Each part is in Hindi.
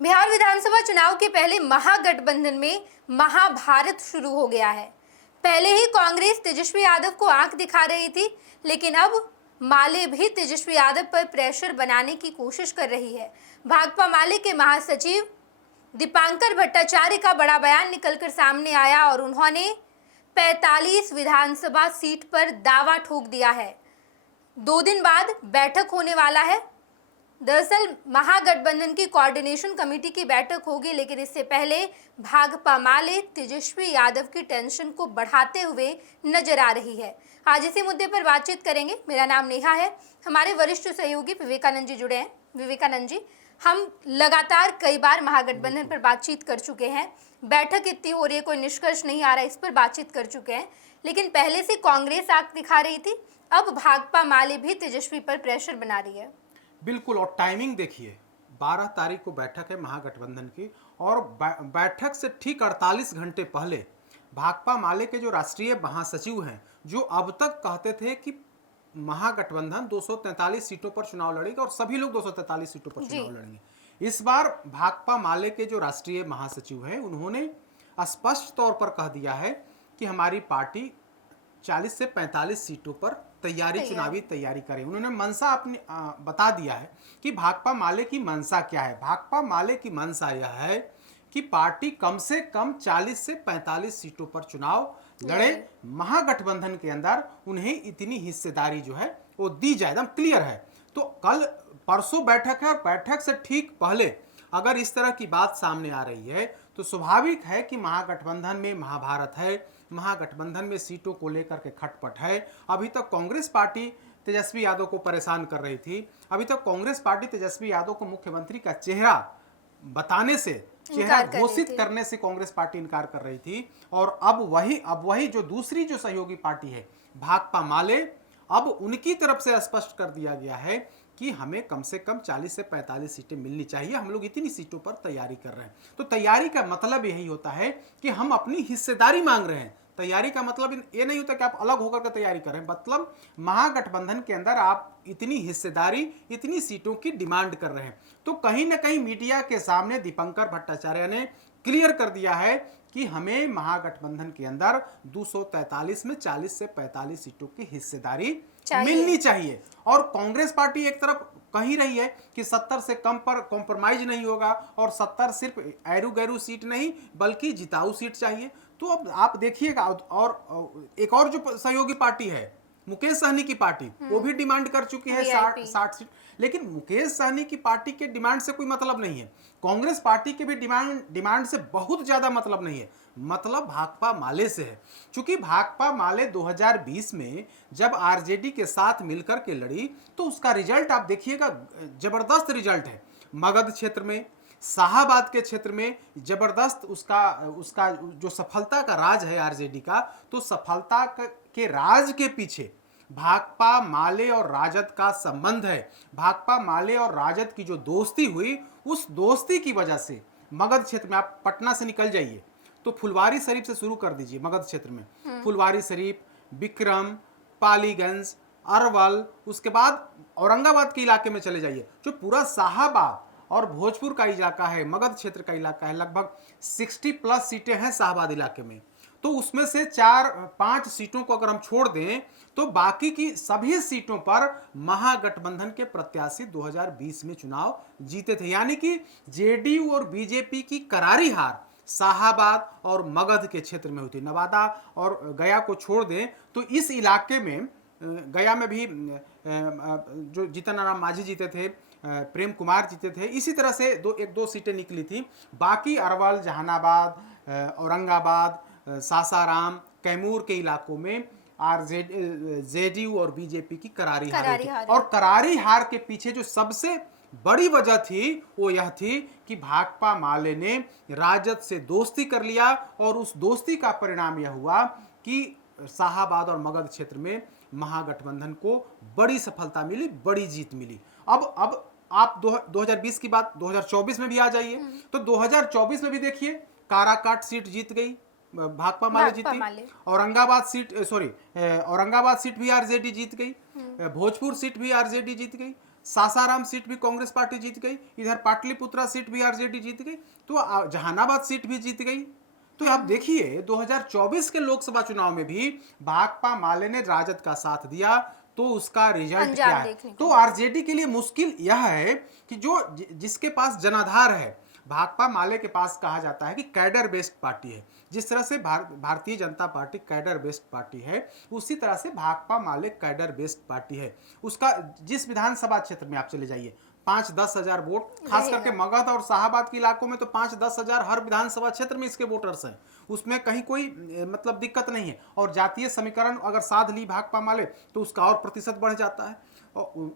बिहार विधानसभा चुनाव के पहले महागठबंधन में महाभारत शुरू हो गया है। पहले ही कांग्रेस तेजस्वी यादव को आंख दिखा रही थी, लेकिन अब माले भी तेजस्वी यादव पर प्रेशर बनाने की कोशिश कर रही है। भाकपा माले के महासचिव दीपांकर भट्टाचार्य का बड़ा बयान निकलकर सामने आया और उन्होंने 45 विधानसभा सीट पर दावा ठोक दिया है। 2 दिन बाद बैठक होने वाला है। दरअसल महागठबंधन की कोऑर्डिनेशन कमेटी की बैठक होगी, लेकिन इससे पहले भाकपा माले तेजस्वी यादव की टेंशन को बढ़ाते हुए नजर आ रही है। आज इसी मुद्दे पर बातचीत करेंगे। मेरा नाम नेहा है। हमारे वरिष्ठ सहयोगी विवेकानंद जी जुड़े हैं। विवेकानंद जी, हम लगातार कई बार महागठबंधन पर बातचीत कर चुके हैं। बैठक इतनी हो रही है, कोई निष्कर्ष नहीं आ रहा, इस पर बातचीत कर चुके हैं। लेकिन पहले से कांग्रेस आंख दिखा रही थी, अब भाकपा माले भी तेजस्वी पर प्रेशर बना रही है। बिल्कुल। और टाइमिंग देखिए, 12 तारीख को बैठक है महागठबंधन की, और बैठक से ठीक 48 घंटे पहले भाकपा माले के जो राष्ट्रीय महासचिव हैं, जो अब तक कहते थे कि महागठबंधन 243 सीटों पर चुनाव लड़ेगा और सभी लोग 243 सीटों पर चुनाव लड़ेंगे, इस बार भाकपा माले के जो राष्ट्रीय महासचिव हैं, उन्होंने स्पष्ट तौर पर कह दिया है कि हमारी पार्टी 40 से 45 सीटों पर चुनावी तैयारी करें। उन्होंने मंशा अपनी बता दिया है कि भाकपा माले की मंशा क्या है। भाकपा माले की मंशा यह है कि पार्टी कम से कम 40 से 45 सीटों पर चुनाव लड़े। महागठबंधन के अंदर उन्हें इतनी हिस्सेदारी जो है वो दी जाए, एकदम क्लियर है। तो कल परसों बैठक है और बैठक से ठीक पहले अगर इस तरह की बात सामने आ रही है तो स्वाभाविक है कि महागठबंधन में महाभारत है, महागठबंधन में सीटों को लेकर के खटपट है। अभी तक कांग्रेस पार्टी तेजस्वी यादव को परेशान कर रही थी, अभी तक कांग्रेस पार्टी तेजस्वी यादव को मुख्यमंत्री का चेहरा बताने से, चेहरा घोषित करने से कांग्रेस पार्टी इनकार कर रही थी। और अब वही जो दूसरी जो सहयोगी पार्टी है भाकपा माले, अब उनकी तरफ से स्पष्ट कर दिया गया है कि हमें कम से कम 40 से 45 सीटें मिलनी चाहिए, हम लोग इतनी सीटों पर तैयारी कर रहे हैं। तो तैयारी का मतलब यही होता है कि हम अपनी हिस्सेदारी मांग रहे हैं। तैयारी का मतलब ये नहीं होता कि आप अलग होकर के तैयारी करें, मतलब महागठबंधन के अंदर आप इतनी हिस्सेदारी, इतनी सीटों की डिमांड कर रहे हैं। तो कहीं ना कहीं मीडिया के सामने दीपांकर भट्टाचार्य ने क्लियर कर दिया है कि हमें महागठबंधन के अंदर 243 में 40 से 45 सीटों की हिस्सेदारी मिलनी चाहिए। और कांग्रेस पार्टी एक तरफ कही रही है कि 70 से कम पर कॉम्प्रोमाइज नहीं होगा, और 70 सिर्फ एरू गैरू सीट नहीं बल्कि जिताऊ सीट चाहिए। तो अब आप देखिएगा, और एक और जो सहयोगी पार्टी है मुकेश सहनी की पार्टी, वो भी डिमांड कर चुकी है 60 सीट। लेकिन मुकेश सहनी की पार्टी के डिमांड से कोई मतलब नहीं है, कांग्रेस पार्टी के भी डिमांड से बहुत ज्यादा मतलब नहीं है, मतलब भाकपा माले से है। क्योंकि भाकपा माले 2020 में जब आरजेडी के साथ मिलकर के लड़ी तो उसका रिजल्ट आप देखिएगा, जबरदस्त रिजल्ट है। मगध क्षेत्र में, शाहाबाद के क्षेत्र में जबरदस्त उसका जो सफलता का राज है आरजेडी का, तो सफलता के राज के पीछे भाकपा माले और राजद का संबंध है। भाकपा माले और राजद की जो दोस्ती हुई, उस दोस्ती की वजह से मगध क्षेत्र में, आप पटना से निकल जाइए तो फुलवारी शरीफ से शुरू कर दीजिए। मगध क्षेत्र में फुलवारी शरीफ, विक्रम, पालीगंज, अरवल, उसके बाद औरंगाबाद के इलाके में चले जाइए, जो पूरा शाहाबाद और भोजपुर का इलाका है, मगध क्षेत्र का इलाका है, लगभग 60+ सीटें हैं शाहाबाद इलाके में। तो उसमें से 4-5 सीटों को अगर हम छोड़ दें तो बाकी की सभी सीटों पर महागठबंधन के प्रत्याशी 2020 में चुनाव जीते थे। यानी कि जेडीयू और बीजेपी की करारी हार शाहाबाद और मगध के क्षेत्र में हुई थी। नवादा और गया को छोड़ दें तो इस इलाके में, गया में भी जो जीतन मांझी जीते थे, प्रेम कुमार जीते थे, इसी तरह से 1-2 सीटें निकली थी। बाकी अरवल, जहानाबाद, औरंगाबाद, सासाराम, कैमूर के इलाकों में जेडीयू और बीजेपी की करारी हार। और करारी हार के पीछे जो सबसे बड़ी वजह थी वो यह थी कि भाकपा माले ने राजद से दोस्ती कर लिया, और उस दोस्ती का परिणाम यह हुआ कि शाहाबाद और मगध क्षेत्र में महागठबंधन को बड़ी सफलता मिली, बड़ी जीत मिली। अब आप 2020 की बात 2024 में भी आ जाइए तो 2024 में भी देखिए, काराकाट सीट जीत गई, भाकपा माले जीती। औरंगाबाद सीट भी आरजेडी जीत गई, भोजपुर सीट भी आरजेडी जीत गई, सासाराम सीट भी कांग्रेस पार्टी जीत गई, इधर पाटलिपुत्रा सीट भी आरजेडी जीत गई, तो जहानाबाद सीट भी जीत गई। तो आप देखिए 2024 के लोकसभा चुनाव में भी भाकपा माले ने राजद का साथ दिया, तो उसका रिजल्ट क्या है? तो आरजेडी के लिए मुश्किल यह है कि जिसके पास जनाधार है, भाकपा माले के पास कहा जाता है कि कैडर बेस्ड पार्टी है। जिस तरह से Bharatiya Janata party cadre based party है, उसी तरह से भाकपा माले कैडर बेस्ड पार्टी है। उसका जिस विधानसभा क्षेत्र में आप चले जाइए, 5-10 हजार वोट, खास करके मगध और शाहाबाद के इलाकों में तो 5-10 हजार हर विधानसभा क्षेत्र में इसके वोटर्स हैं। उसमें कहीं कोई मतलब दिक्कत नहीं है। और जातीय समीकरण अगर साध ली भाकपा माले तो उसका और प्रतिशत बढ़ जाता है।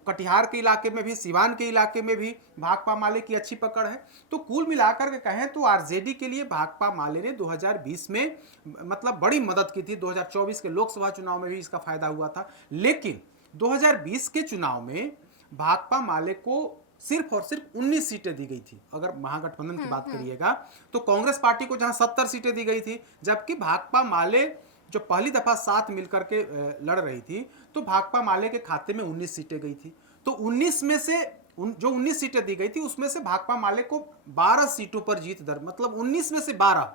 कटिहार के इलाके में भी, सिवान के इलाके में भी भाकपा माले की अच्छी पकड़ है। तो कुल मिलाकर के कहें तो आरजेडी के लिए भाकपा माले ने 2020 में मतलब बड़ी मदद की थी। 2024 के लोकसभा चुनाव में भी इसका फायदा हुआ था। लेकिन 2020 के चुनाव में भाकपा माले को सिर्फ और सिर्फ 19 सीटें दी गई थी। अगर महागठबंधन की बात करिएगा तो कांग्रेस पार्टी को जहां 70 सीटें दी गई थी, जबकि भाकपा माले जो पहली दफा साथ मिलकर के लड़ रही थी, तो भाकपा माले के खाते में 19 सीटें गई थी। तो 19 में से जो 19 सीटें दी गई थी उसमें से भाकपा माले को 12 सीटों पर जीत दर, मतलब 19 में से 12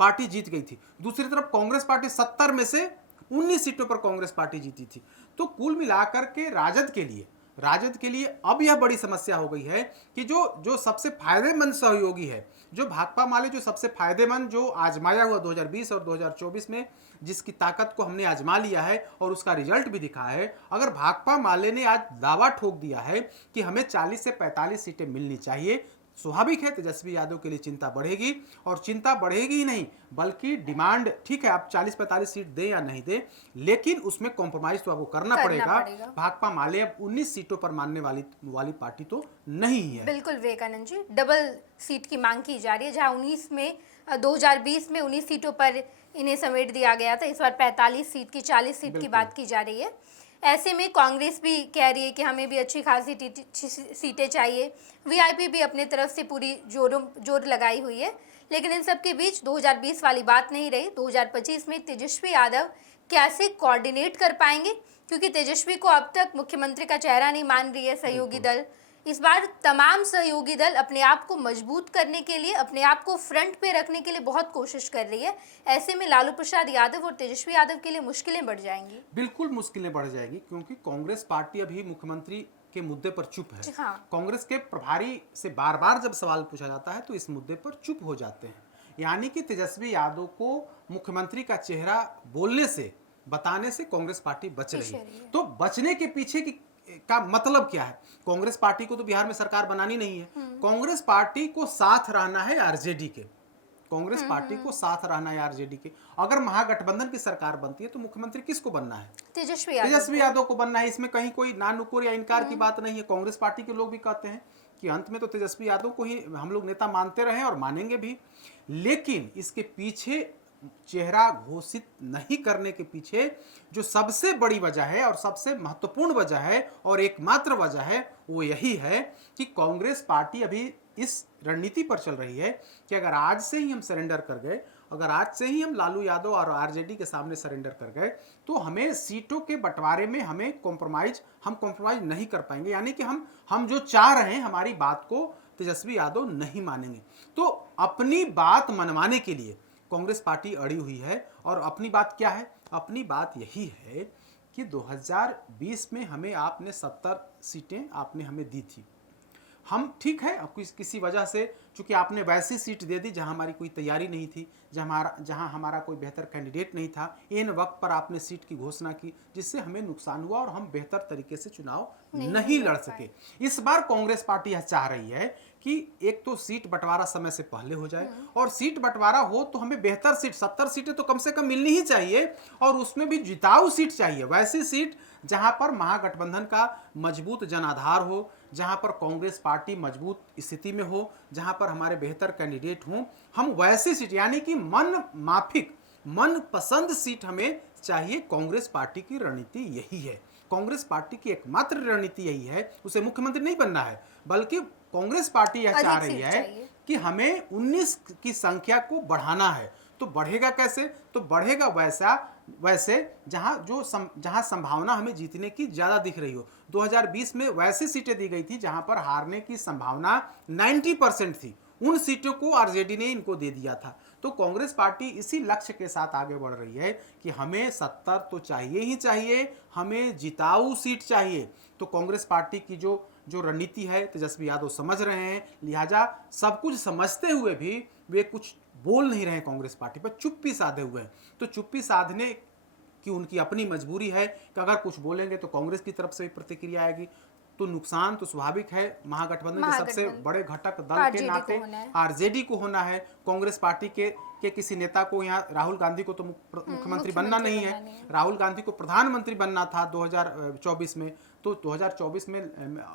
पार्टी जीत गई थी। दूसरी तरफ कांग्रेस पार्टी 70 में से 19 सीटों पर कांग्रेस पार्टी जीती थी। तो कुल मिलाकर के राजद के लिए अब यह बड़ी समस्या हो गई है कि जो सबसे फायदेमंद सहयोगी है, जो भाकपा माले जो सबसे फायदेमंद जो आजमाया हुआ 2020 और 2024 में, जिसकी ताकत को हमने आजमा लिया है और उसका रिजल्ट भी दिखा है, अगर भाकपा माले ने आज दावा ठोक दिया है कि हमें 40 से 45 सीटें मिलनी चाहिए, स्वाभाविक है तेजस्वी यादव के लिए चिंता बढ़ेगी। और चिंता बढ़ेगी ही नहीं बल्कि डिमांड, ठीक है आप 40-45 सीट दें या नहीं दें, लेकिन उसमें कॉम्प्रोमाइज तो आपको करना पड़ेगा। भाकपा माले अब 19 सीटों पर मानने वाली पार्टी तो नहीं है। बिल्कुल विवेकानंद जी, डबल सीट की मांग की जा रही है। जहां 2020 में 19 सीटों पर इन्हें समेट दिया गया था, इस बार 45 सीट की 40 सीट की बात की जा रही है। ऐसे में कांग्रेस भी कह रही है कि हमें भी अच्छी खासी सीटें चाहिए। वीआईपी भी अपने तरफ से पूरी जोर लगाई हुई है। लेकिन इन सब के बीच 2020 वाली बात नहीं रही। 2025 में तेजस्वी यादव कैसे कोऑर्डिनेट कर पाएंगे, क्योंकि तेजस्वी को अब तक मुख्यमंत्री का चेहरा नहीं मान रही है सहयोगी दल। इस बार तमाम सहयोगी दल अपने आप को मजबूत करने के लिए, अपने आप को फ्रंट पे रखने के लिए बहुत कोशिश कर रही है। ऐसे में लालू प्रसाद यादव और तेजस्वी यादव के लिए मुश्किलें बढ़ जाएंगी। बिल्कुल मुश्किलें बढ़ जाएगी, क्योंकि कांग्रेस पार्टी अभी मुख्यमंत्री के मुद्दे पर चुप है। हाँ। कांग्रेस के प्रभारी से बार बार जब सवाल पूछा जाता है तो इस मुद्दे पर चुप हो जाते हैं। यानी कि तेजस्वी यादव को मुख्यमंत्री का चेहरा बोलने से, बताने से कांग्रेस पार्टी बच रही है। तो बचने के पीछे का मतलब क्या है? कांग्रेस पार्टी को तो बिहार में सरकार बनानी नहीं है। कांग्रेस पार्टी को साथ रहना है आरजेडी के। कांग्रेस पार्टी को साथ रहना है आरजेडी के। अगर महागठबंधन की सरकार बनती है तो मुख्यमंत्री किसको बनना है? तेजस्वी यादव को बनना है। इसमें कहीं कोई ना नुकुर या इनकार की बात नहीं है। कांग्रेस पार्टी के लोग भी कहते हैं कि अंत में तो तेजस्वी यादव को ही हम लोग नेता मानते रहे और मानेंगे भी। लेकिन इसके पीछे चेहरा घोषित नहीं करने के पीछे जो सबसे बड़ी वजह है और सबसे महत्वपूर्ण वजह है और एकमात्र वजह है, वो यही है कि कांग्रेस पार्टी अभी इस रणनीति पर चल रही है कि अगर आज से ही हम सरेंडर कर गए, अगर आज से ही हम लालू यादव और आरजेडी के सामने सरेंडर कर गए, तो हमें सीटों के बंटवारे में हम कॉम्प्रोमाइज नहीं कर पाएंगे। यानी कि हम जो चाह रहे हैं, हमारी बात को तेजस्वी यादव नहीं मानेंगे। तो अपनी बात मनवाने के लिए कांग्रेस पार्टी अड़ी हुई है। और अपनी बात क्या है? अपनी बात यही है कि 2020 में हमें आपने 70 सीटें आपने हमें दी थी। हम ठीक है, किसी वजह से चूंकि आपने वैसी सीट दे दी जहां हमारी कोई तैयारी नहीं थी, जहां हमारा कोई बेहतर कैंडिडेट नहीं था, इन वक्त पर आपने सीट की घोषणा की, जिससे हमें नुकसान हुआ और हम बेहतर तरीके से चुनाव नहीं लड़ सके। इस बार कांग्रेस पार्टी यह चाह रही है कि एक तो सीट बंटवारा समय से पहले हो जाए, और सीट बंटवारा हो तो हमें बेहतर सीट, 70 सीटें तो कम से कम मिलनी ही चाहिए, और उसमें भी जिताऊ सीट चाहिए। वैसी सीट जहां पर महागठबंधन का मजबूत जनाधार हो, जहां पर कांग्रेस पार्टी मजबूत स्थिति में हो, जहां पर हमारे बेहतर कैंडिडेट हों। हम वैसी सीट, यानी कि मन माफिक, मन पसंद सीट हमें चाहिए। कांग्रेस पार्टी की रणनीति यही है। कांग्रेस पार्टी की एकमात्र रणनीति यही है। उसे मुख्यमंत्री नहीं बनना है, बल्कि कांग्रेस पार्टी यह चाह रही है कि हमें 19 की संख्या को बढ़ाना है। तो बढ़ेगा कैसे? तो बढ़ेगा वैसे जहां संभावना हमें जीतने की ज्यादा दिख रही हो। 2020 में वैसी सीटें दी गई थी जहां पर हारने की संभावना 90% थी, उन सीटों को आरजेडी ने इनको दे दिया था। तो कांग्रेस पार्टी इसी लक्ष्य के साथ आगे बढ़ रही है कि हमें 70 तो चाहिए ही चाहिए, हमें जिताऊ सीट चाहिए। तो कांग्रेस पार्टी की जो रणनीति है तेजस्वी यादव समझ रहे हैं, लिहाजा सब कुछ समझते हुए भी वे कुछ बोल नहीं रहे हैं, कांग्रेस पार्टी पर चुप्पी साधे हुए हैं। तो चुप्पी साधने कि उनकी अपनी मजबूरी है कि अगर कुछ बोलेंगे तो कांग्रेस की तरफ से भी प्रतिक्रिया आएगी, तो नुकसान तो स्वाभाविक है महागठबंधन के सबसे बड़े घटक दल के नाते आरजेडी को होना है। कांग्रेस पार्टी के किसी नेता को, यहाँ राहुल गांधी को तो मुख्यमंत्री बनना नहीं है, राहुल गांधी को प्रधानमंत्री बनना था 2024 में, तो 2024 में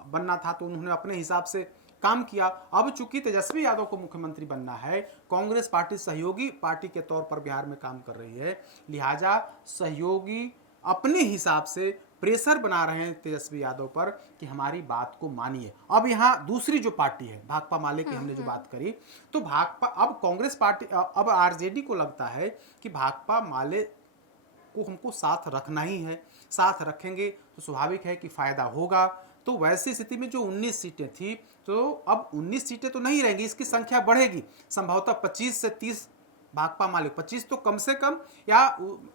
बनना था, तो उन्होंने अपने हिसाब से काम किया। अब चूंकि तेजस्वी यादव को मुख्यमंत्री बनना है, कांग्रेस पार्टी सहयोगी पार्टी के तौर पर बिहार में काम कर रही है, लिहाजा सहयोगी अपने हिसाब से प्रेशर बना रहे हैं तेजस्वी यादव पर कि हमारी बात को मानिए। अब यहाँ दूसरी जो पार्टी है भाकपा माले की हमने जो बात करी, तो भाकपा, अब कांग्रेस पार्टी, अब आरजेडी को लगता है कि भाकपा माले को हमको साथ रखना ही है, साथ रखेंगे तो स्वाभाविक है कि फायदा होगा। तो वैसी स्थिति में जो 19 सीटें थी, तो अब 19 सीटें तो नहीं रहेंगी, इसकी संख्या बढ़ेगी, संभवतः 25 से 30 भाकपा माले, 25 तो कम से कम या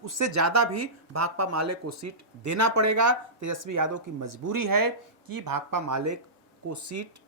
उससे ज़्यादा भी भाकपा माले को सीट देना पड़ेगा। तेजस्वी यादव की मजबूरी है कि भाकपा माले को सीट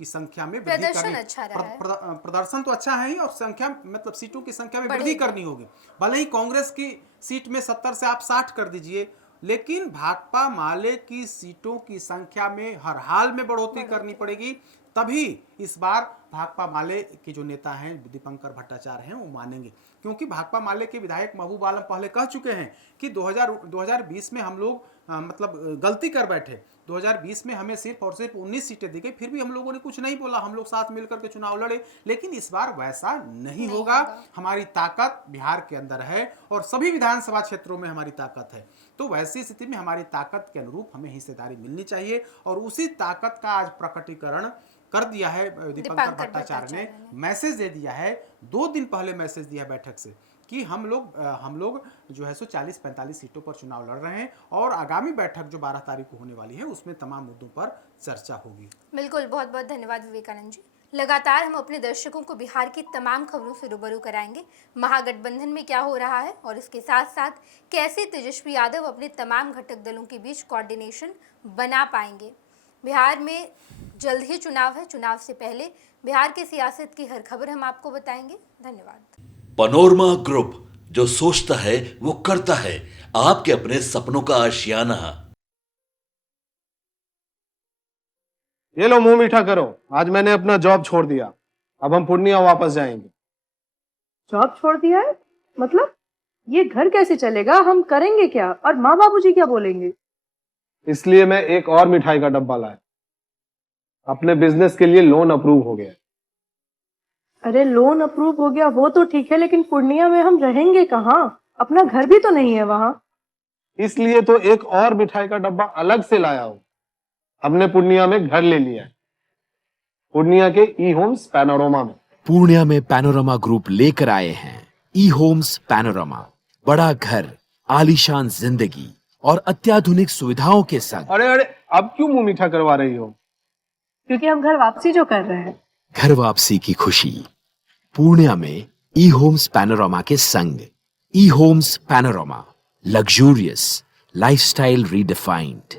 की संख्या में वृद्धि करनी, अच्छा रहा है। प्रदर्शन तो अच्छा है ही, और संख्या मतलब सीटों की संख्या में वृद्धि करनी होगी। भले ही कांग्रेस की सीट में 70 से आप 60 कर दीजिए, लेकिन भाकपा माले की सीटों की संख्या में हर हाल में बढ़ोतरी करनी पड़ेगी, तभी इस बार भाकपा माले के जो नेता हैं दीपंकर भट्टाचार्य हैं वो मानेंगे। क्योंकि भाकपा माले के विधायक महबूब आलम पहले कह चुके हैं कि 2020 में हम लोग मतलब गलती कर बैठे, 2020 में हमें सिर्फ और सिर्फ 19 सीटें दी गई, फिर भी हम लोगों ने कुछ नहीं बोला, हम लोग साथ मिलकर के चुनाव लड़े, लेकिन इस बार वैसा नहीं होगा। हमारी ताकत बिहार के अंदर है और सभी विधानसभा क्षेत्रों में हमारी ताकत है, तो वैसी स्थिति में हमारी ताकत के अनुरूप हमें हिस्सेदारी मिलनी चाहिए, और उसी ताकत का आज प्रकटीकरण कर दिया है दीपंकर भट्टाचार्य ने, मैसेज दे दिया है, 2 दिन पहले मैसेज दिया बैठक से कि हम लोग जो है सो 40-45 सीटों पर चुनाव लड़ रहे हैं, और आगामी बैठक जो 12 तारीख को होने वाली है उसमें तमाम मुद्दों पर चर्चा होगी। बिल्कुल, बहुत बहुत धन्यवाद विवेकानंद जी। लगातार हम अपने दर्शकों को बिहार की तमाम खबरों से रूबरू कराएंगे, महागठबंधन में क्या हो रहा है और इसके साथ साथ कैसे तेजस्वी यादव अपने तमाम घटक दलों के बीच कोऑर्डिनेशन बना पाएंगे। बिहार में जल्द ही चुनाव है, चुनाव से पहले बिहार की सियासत की हर खबर हम आपको बताएंगे। धन्यवाद। पनोरमा ग्रुप, जो सोचता है वो करता है, आपके अपने सपनों का आशियाना। ये लो मुंह मीठा करो, आज मैंने अपना जॉब छोड़ दिया, अब हम पूर्णिया वापस जाएंगे। जॉब छोड़ दिया है? मतलब ये घर कैसे चलेगा, हम करेंगे क्या, और माँ बाबूजी क्या बोलेंगे? इसलिए मैं एक और मिठाई का डब्बा लाया, अपने बिजनेस के लिए लोन अप्रूव हो गया। अरे लोन अप्रूव हो गया वो तो ठीक है, लेकिन पूर्णिया में हम रहेंगे कहाँ? अपना घर भी तो नहीं है वहाँ। इसलिए तो एक और मिठाई का डब्बा अलग से लाया हूँ, हमने पूर्णिया में घर ले लिया है, पूर्णिया के ई होम्स पैनोरमा में। पूर्णिया में पैनोरमा ग्रुप लेकर आए हैं ई होम्स पैनोरमा, बड़ा घर, आलीशान जिंदगी और अत्याधुनिक सुविधाओं के संग। अरे अब क्यों मुंह मीठा करवा रही हो? क्योंकि हम घर वापसी जो कर रहे हैं। घर वापसी की खुशी पूर्णिया में ई होम्स पैनोरमा के संग। E homes Panorama, luxurious lifestyle redefined.